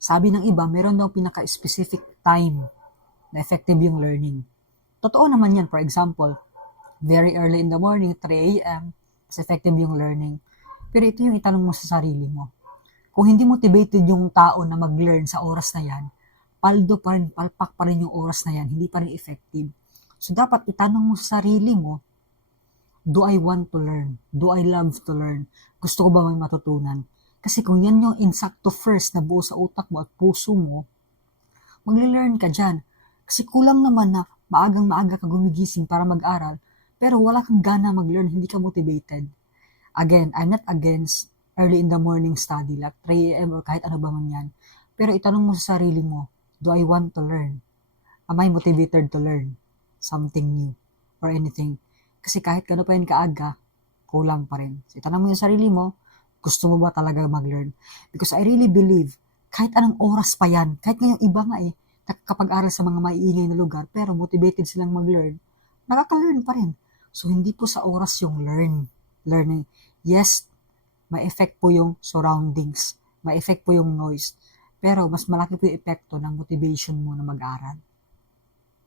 Sabi ng iba, meron daw pinaka-specific time na effective yung learning. Totoo naman yan. For example, very early in the morning, 3 a.m., mas effective yung learning. Pero ito yung itanong mo sa sarili mo. Kung hindi motivated yung tao na mag-learn sa oras na yan, paldo pa rin, palpak pa rin yung oras na yan, hindi pa rin effective. So, dapat itanong mo sa sarili mo, do I want to learn? Do I love to learn? Gusto ko ba may matutunan? Kasi kung yan yung insakto first na buo sa utak mo at puso mo, magle-learn ka dyan. Kasi kulang naman na maagang-maaga ka gumigising para mag-aral, pero wala kang gana mag-learn, hindi ka motivated. Again, I'm not against early in the morning study, like 3 a.m. or kahit ano ba man yan. Pero itanong mo sa sarili mo, do I want to learn? Am I motivated to learn something new or anything? Kasi kahit gano'n pa yun kaaga, kulang pa rin. So, itanong mo yung sarili mo, gusto mo ba talaga mag-learn? Because I really believe, kahit anong oras pa yan, kahit ngayong iba nga nakakapag-aral sa mga maiingay na lugar, pero motivated silang mag-learn, nakaka-learn pa rin. So, hindi po sa oras yung learning. Yes, may effect po yung surroundings, may effect po yung noise, pero mas malaki po yung epekto ng motivation mo na mag-aral.